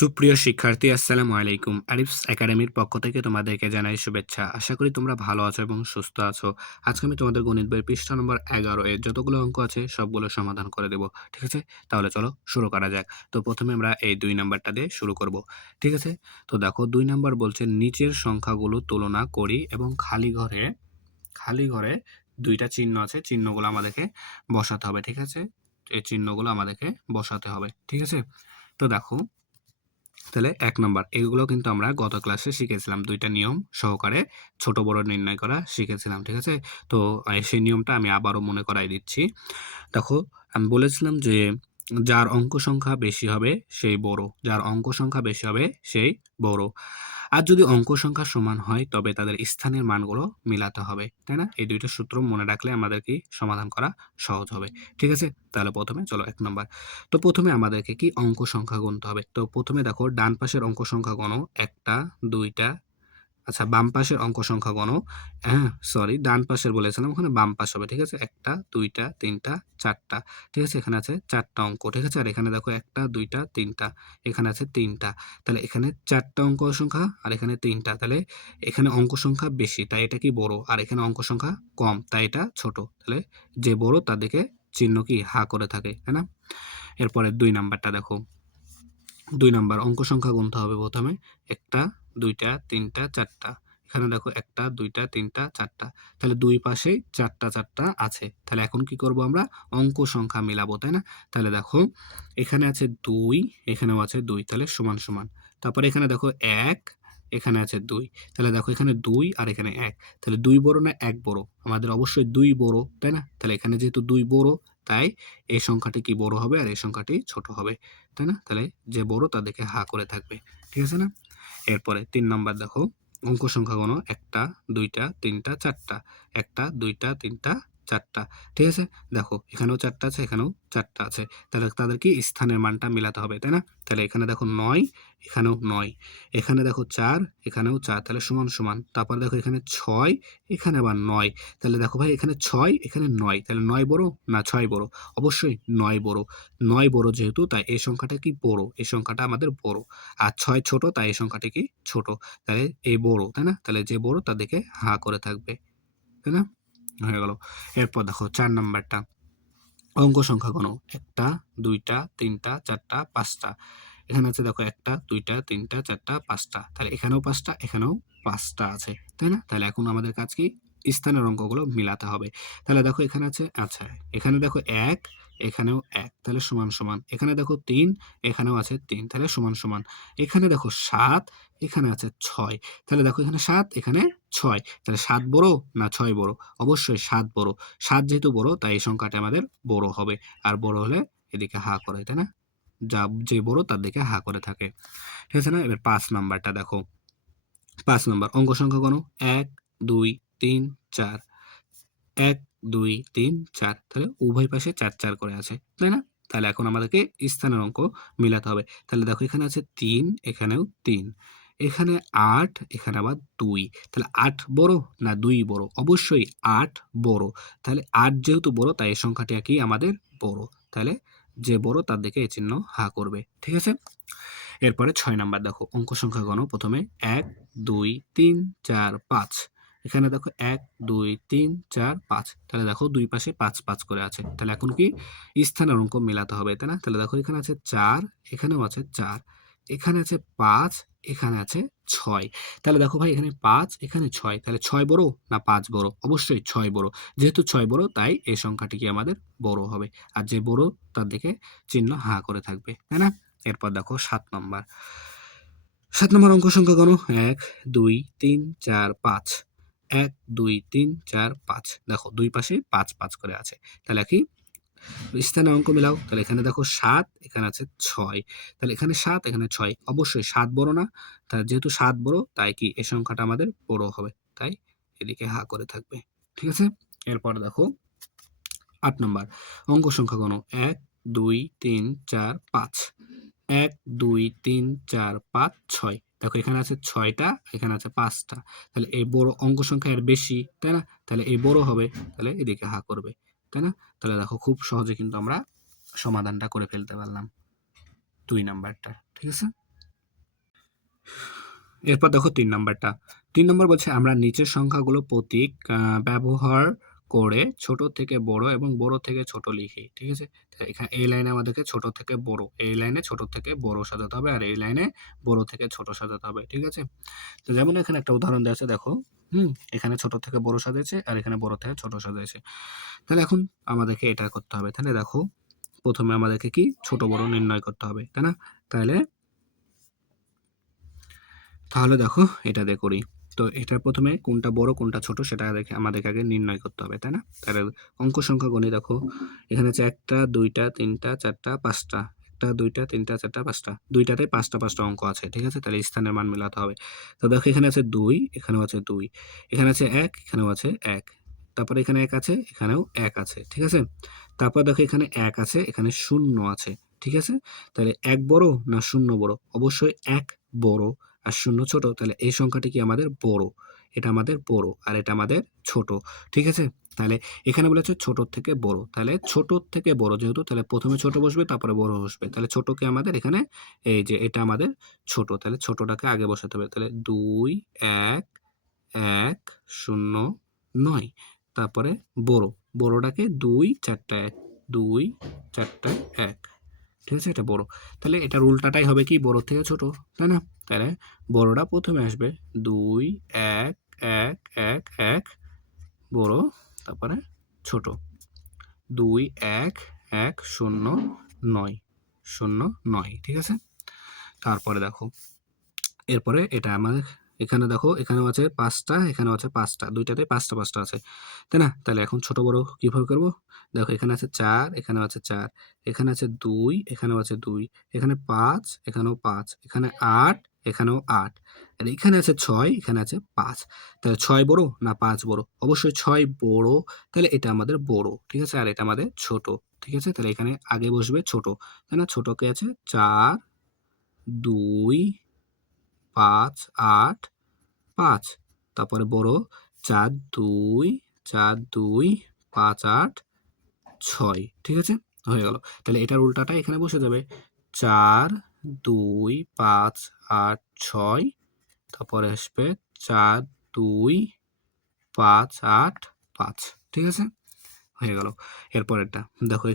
সুপ্রিয় শিক্ষার্থী, আসসালামু আলাইকুম। আরিফস একাডেমির পক্ষ থেকে তোমাদেরকে জানাই শুভেচ্ছা। আশা করি তোমরা ভালো আছো এবং সুস্থ আছো। আজকে আমি তোমাদের গণিত বইয়ের পৃষ্ঠা নম্বর 11 এর যতগুলো অঙ্ক আছে সবগুলো সমাধান করে দেব। ঠিক আছে? তাহলে চলো শুরু করা যাক। তো প্রথমে আমরা এই 2 নাম্বারটা দিয়ে শুরু করব। ঠিক আছে? তো দেখো 2 নাম্বার বলছে নিচের সংখ্যাগুলো তুলনা করি এবং খালি ঘরে 2 টা চিহ্ন আছে। চিহ্নগুলো আমাদেরকে বসাতে হবে। ঠিক আছে? এই চিহ্নগুলো আমাদেরকে বসাতে হবে। ঠিক আছে? তো দেখো তাহলে ১ নাম্বার এগুলো কিন্তু আমরা গত ক্লাসে শিখেছিলাম। ২ টা নিয়ম সহকারে ছোট বড় নির্ণয় করা শিখেছিলাম। ঠিক আছে? তো সেই নিয়মটা আমি আবারও মনে করাই দিচ্ছি। দেখো আমি বলেছিলাম যে যার অঙ্ক সংখ্যা বেশি হবে সেই বড়। যার অঙ্ক সংখ্যা বেশি হবে সেই বড়। আর যদি অঙ্ক সংখ্যা সমান হয় তবে তাদের স্থানের মানগুলো মিলাতে হবে। তাই না? এই ২ টা সূত্র মনে রাখলে আমাদের কি সমাধান করা সহজ হবে। ঠিক আছে? তাহলে প্রথমে চলো ১ নাম্বার। তো প্রথমে আমাদেরকে কি অঙ্ক সংখ্যা গুনতে হবে। তো প্রথমে দেখো ডান পাশের অঙ্ক সংখ্যা গণো ১ টা, ২ টা, আচ্ছা বাম পাশের অঙ্ক সংখ্যা গণো। হ্যাঁ, সরি ডান পাশের বলেছিলাম ওখানে বাম পাশ হবে। ঠিক আছে? ১ টা, ২ টা, ৩ টা, ৪ টা। ঠিক আছে? এখানে আছে ৪ টা অঙ্ক। ঠিক আছে? আর এখানে দেখো ১ টা, ২ টা, ৩ টা। এখানে আছে ৩ টা। তাহলে এখানে ৪ টা অঙ্ক সংখ্যা আর এখানে ৩ টা। তাহলে এখানে অঙ্ক সংখ্যা বেশি তাই এটা কি বড়। আর এখানে অঙ্ক সংখ্যা কম তাই এটা ছোট। তাহলে যে বড় তার দিকে চিহ্ন কি হা করে থাকে। তাই না? এরপরে ২ নাম্বারটা দেখো। ২ নাম্বার অঙ্ক সংখ্যা গুনতে হবে প্রথমে। ১ টা, ২ টা, ৩ টা, ৪ টা। এখানে দেখো ১ টা, ২ টা, ৩ টা, ৪ টা। তাহলে ২ পাশেই ৪ টা ৪ টা আছে। তাহলে এখন কি করব আমরা? অঙ্ক সংখ্যা মিলাবো, তাই না? তাহলে দেখো এখানে আছে ২, এখানেও আছে ২ তাহলে সমান, সমান। তারপরে এখানে দেখো ১, এখানে আছে ২। তাহলে দেখো এখানে ২ আর এখানে ১। তাহলে ২ বড় না ১ বড়? আমাদের অবশ্যই ২ বড়, তাই না? তাহলে এখানে যেহেতু ২ বড় তাই এই সংখ্যাটি কি বড় হবে আর এই সংখ্যাটি ছোট হবে। তাই না? তাহলে যে বড় তার দিকে হা করে থাকবে। ঠিক আছে না? এরপরে ৩ নাম্বার দেখো, অঙ্ক সংখ্যা গণ ১ টা, ২ টা, ৩ টা, ৪ টা। ১ টা, ২ টা, ৩ টা, ৪ টা। ঠিক আছে? দেখো এখানেও ৪ টা আছে, এখানেও ৪ টা আছে। তাহলে তাদের কি স্থানের মানটা মিলাতে হবে, তাই না? তাহলে এখানে দেখো ৯, এখানেও ৯। এখানে দেখো ৪, এখানেও ৪ তাহলে সমান, সমান। তারপর দেখো এখানে ৬, এখানে আবার ৯। তাহলে দেখো ভাই এখানে ৬, এখানে ৯। তাহলে ৯ বড় না ৬ বড়? অবশ্যই ৯ বড়। ৯ বড় যেহেতু তাই এই সংখ্যাটা কি বড়। এই সংখ্যাটা আমাদের বড়। আর ৬ ছোট তাই এই সংখ্যাটি কি ছোট। তাহলে এই বড়, তাই না? তাহলে যে বড় তার দিকে হা করে থাকবে। তাই না? হয়ে গেল। এরপর দেখো ৪ নাম্বারটা। অঙ্ক সংখ্যা গণ ১ টা, ২ টা, ৩ টা, ৪ টা, ৫ টা। এখানে আছে দেখো ১ টা, ২ টা, ৩ টা, ৪ টা, ৫ টা। তাহলে এখানেও ৫ টা, এখানেও ৫ টা আছে। তাই না? তাহলে এখন আমাদের কাজ কি? স্থানের অঙ্কগুলো মিলাতে হবে। তাহলে দেখো এখানে আছে আচ্ছা, এখানে দেখো ১, এখানেও ১ তাহলে সমান, সমান। এখানে দেখো ৩, এখানেও আছে ৩ তাহলে সমান, সমান। এখানে দেখো ৭, এখানে আছে ৬। তাহলে দেখো এখানে ৭, এখানে ৬। তাহলে ৭ বড় না ৬ বড়? অবশ্যই ৭ বড়। ৭ যেহেতু বড় তাই এই সংখ্যাটা আমাদের বড় হবে। আর বড় হলে এদিকে হা করে, তাই না? যে বড় তার দিকে হা করে থাকে। ঠিক আছে না? এবার ৫ নাম্বারটা দেখো। ৫ নাম্বার অঙ্ক সংখ্যা গণ ১, ২, ৩, ৪। ১, ২, ৩, ৪ তাহলে উভয় পাশে ৪, ৪ করে আছে। তাই না? তাহলে এখন আমাদেরকে স্থানের অঙ্ক মিলাতে হবে। তাহলে দেখো এখানে আছে ৩, এখানেও ৩। এখানে ৮, এখানে আবার ২। তাহলে ৮ বড় না ২ বড়? অবশ্যই ৮ বড়। তাহলে ৮ যেহেতু বড় তাই এই সংখ্যাটি কি আমাদের বড়। তাহলে যে বড় তার দিকে এই চিহ্ন হা করবে। ঠিক আছে? এরপরে ৬ নাম্বার দেখো অঙ্ক সংখ্যা গণ প্রথমে ১, ২, ৩, ৪, ৫। এখানে দেখো ১, ২, ৩, ৪, ৫। তাহলে দেখো ২ পাশে ৫, ৫ করে আছে। তাহলে এখন কি স্থানের অঙ্ক মেলাতে হবে, তাই না? তাহলে দেখো এখানে আছে ৪, এখানেও আছে ৪। এখানে আছে ৫, এখানে আছে ৬। তাহলে দেখো ভাই এখানে ৫, এখানে ৬। তাহলে ৬ বড় না ৫ বড়? অবশ্যই ৬ বড়। যেহেতু ৬ বড় তাই এই সংখ্যাটি কি আমাদের বড় হবে। আর যে বড় তার দিকে চিহ্ন হা করে থাকবে, তাই না? এরপর দেখো ৭ নাম্বার। ৭ নাম্বার অঙ্ক সংখ্যা গণ ১, ২, ৩, ৪, ৫। ১, ২, ৩, ৪, ৫। দেখো ২ পাশে ৫, ৫ করে আছে। তাহলে কি স্থানে অঙ্ক মিলাও। তাহলে এখানে দেখো ৭, এখানে আছে ৬। তাহলে এখানে ৭, এখানে ৬। অবশ্যই ৭ বড় না? যেহেতু ৭ বড় তাই কি এই সংখ্যাটা আমাদের বড় হবে। তাই এদিকে হা করে থাকবে। ঠিক আছে? এরপর দেখো ৮ নাম্বার অঙ্ক সংখ্যা গণ ১, ২, ৩, ৪, ৫। ১, ২, ৩, ৪, ৫, ৬। দেখো এখানে আছে ৬ টা, এখানে আছে ৫ টা। তাহলে এই বড় অঙ্ক সংখ্যা এর বেশি, তাই না? তাহলে এই বড় হবে। তাহলে এদিকে হা করবে। তাই না? তাহলে দেখো খুব সহজে কিন্তু আমরা সমাধানটা করে ফেলতে পারলাম ২ নাম্বারটা। ঠিক আছে? এরপর দেখো ৩ নাম্বারটা। ৩ নম্বর বলছে আমরা নিচের সংখ্যাগুলো প্রতীক ব্যবহার করে ছোট থেকে বড় এবং বড় থেকে ছোট লিখি। ঠিক আছে? তো এখানে এই লাইনে আমাদেরকে ছোট থেকে বড়, এই লাইনে ছোট থেকে বড় সাজাতে হবে আর এই লাইনে বড় থেকে ছোট সাজাতে হবে। ঠিক আছে? তো যেমন এখানে একটা উদাহরণ দেয়া আছে দেখো। এখানে ছোট থেকে বড় সাজিয়েছে আর এখানে বড় থেকে ছোট সাজিয়েছে। তাহলে এখন আমাদেরকে এটা করতে হবে। তাহলে দেখো, প্রথমে আমাদেরকে কি ছোট বড় নির্ণয় করতে হবে, তাই না? তাহলে দেখো এটা দিয়ে করি। তো এটা প্রথমে কোনটা বড় কোনটা ছোট সেটা দেখে আমাদেরকে আগে নির্ণয় করতে হবে, তাই না? তাহলে অঙ্ক সংখ্যা গণি দেখো। এখানে আছে ১টা ২টা ৩টা ৪টা ৫টা। ১টা ২টা ৩টা ৪টা ৫টা। ২টাতে ৫টা অঙ্ক আছে। ঠিক আছে? তাহলে স্থানের মান মেলাতে হবে। তো দেখো এখানে আছে ২, এখানেও আছে ২। এখানে আছে ১, এখানেও আছে ১। তারপরে এখানে ১ আছে, এখানেও ১ আছে। ঠিক আছে? তারপর দেখো এখানে ১ আছে, এখানে ০ আছে। ঠিক আছে? তাহলে ১ বড় না ০ বড়? অবশ্যই ১ বড়। আর ০ ছোট, তাহলে এই সংখ্যাটি কি আমাদের বড়। এটা আমাদের বড় আর এটা আমাদের ছোট। ঠিক আছে? তাহলে এখানে বলেছে ছোটর থেকে বড়। তাহলে ছোটর থেকে বড় যেহেতু, তাহলে প্রথমে ছোট বসবে তারপরে বড় বসবে। তাহলে ছোটকে আমাদের এখানে এই যে এটা আমাদের ছোট। তাহলে ছোটটাকে আগে বসাতে হবে। তাহলে ২, ১, ১, ০, ৯। তারপরে বড়। বড়টাকে ২, ৪ টা ১, ২, ৪ টা ১। ঠিক আছে? এটা বড়। তাহলে এটার উল্টাটাই হবে কি বড় থেকে ছোট, তাই না? তাহলে বড়টা প্রথমে আসবে ২, ১, ১, ১, ১ বড়, তারপরে ছোট। ২, ১, ১, ০, ৯, ০, ৯। ঠিক আছে? তারপরে দেখো, এরপরে এটা আমাদের এখানে দেখো এখানেও আছে ৫টা, এখানেও আছে ৫টা। ২টাতেই ৫টা আছে। তাই না? তাহলে এখন ছোট বড় কিভাবে করব? দেখো এখানে আছে ৪, এখানেও আছে ৪, এখানে আছে ২, এখানেও আছে ২, এখানে ৫, এখানেও ৫, এখানে ৮, এখানেও ৮। আর এখানে আছে ৬, এখানে আছে ৫। তাহলে ৬ বড় না ৫ বড়? অবশ্যই ৬ বড়। তাহলে এটা আমাদের বড়। ঠিক আছে? আর এটা আমাদের ছোট। ঠিক আছে? তাহলে এখানে আগে বসবে ছোট। তাই না? ছোটকে আছে ৪, ২, ৫, ৮, ৫। তারপরে বড় ৪, ২, ৪, ২, ৫, ৮, ৬। ঠিক আছে? হয়ে গেল। তাহলে এটার উল্টাটা এখানে বসে যাবে। ৪, ২, ৫, ৮, ৬। তারপরে আসবে ৪, ২, ৫, ৮, ৫। ঠিক আছে? হয়ে গেল। এরপরেরটা দেখো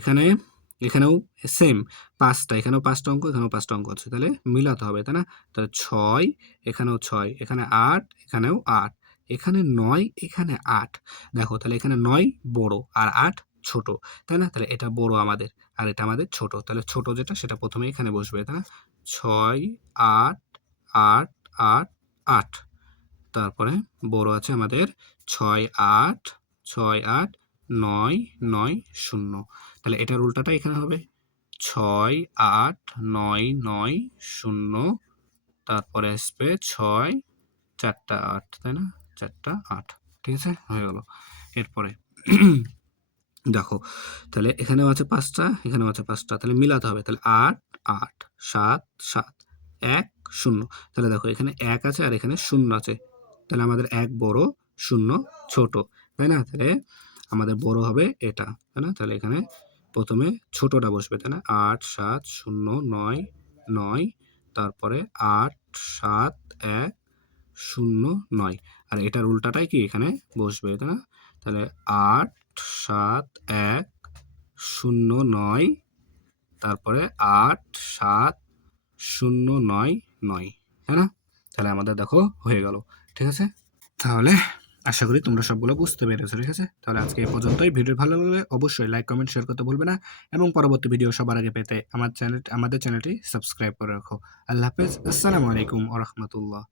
এখানেও সেম ৫টা, এখানেও ৫টা অঙ্ক, এখানেও ৫টা অঙ্ক আছে। তাহলে মিলাতে হবে, তাই না? তাহলে ৬, এখানেও ৬, এখানে ৮, এখানেও ৮, এখানে ৯, এখানে ৮। দেখো তাহলে এখানে ৯ বড় আর ৮ ছোট, তাই না? তাহলে এটা বড় আমাদের আর এটা আমাদের ছোট। তাহলে ছোট যেটা সেটা প্রথমে এখানে বসবে, তাই না? ৬, ৮, ৮, ৮, ৮। তারপরে বড় আছে আমাদের ৬, ৮, ৬, ৮, ৯, ৯, ০। তাহলে এটার উল্টাটা এখানে হবে ৬, ৮, ৯, ৯, ০। তারপরে আসবে ৬, ৪ টা ৮, তাই না? ৪ টা ৮। ঠিক আছে? হয়ে গেল। এরপরে দেখো, তাহলে এখানেও আছে ৫টা, এখানেও আছে ৫টা। তাহলে মিলাতে হবে। তাহলে ৮, ৮, ৭, ৭, ১, ০। তাহলে দেখো এখানে ১ আছে আর এখানে ০ আছে। তাহলে আমাদের ১ বড়, ০ ছোট। তাই না? তাহলে আমাদের বড় হবে এটা। তাই না? তাহলে এখানে প্রথমে ছোটটা বসবে, তাই না? ৮, ৭, ০, ৯, ৯। তারপরে ৮, ৭, ১, ০, ৯। আর এটার উল্টাটাই কি এখানে বসবে, তাই না? তাহলে ৮, ৭, ১, ০, ৯। তারপরে ৮, ৭, ০, ৯, ৯। তাই না? তাহলে আমাদের দেখো হয়ে গেল। ঠিক আছে? তাহলে আশা করি তোমরা সবগুলো বুঝতে পেরেছো। ঠিক আছে? তাহলে আজকে এই পর্যন্তই। ভিডিও ভালো লাগলে অবশ্যই লাইক, কমেন্ট, শেয়ার করতে ভুলবে না এবং পরবর্তী ভিডিও সবার আগে পেতে আমাদের চ্যানেলটি সাবস্ক্রাইব করে রাখো। আল্লাহ হাফেজ। আসসালামু আলাইকুম ওয়া রাহমাতুল্লাহ।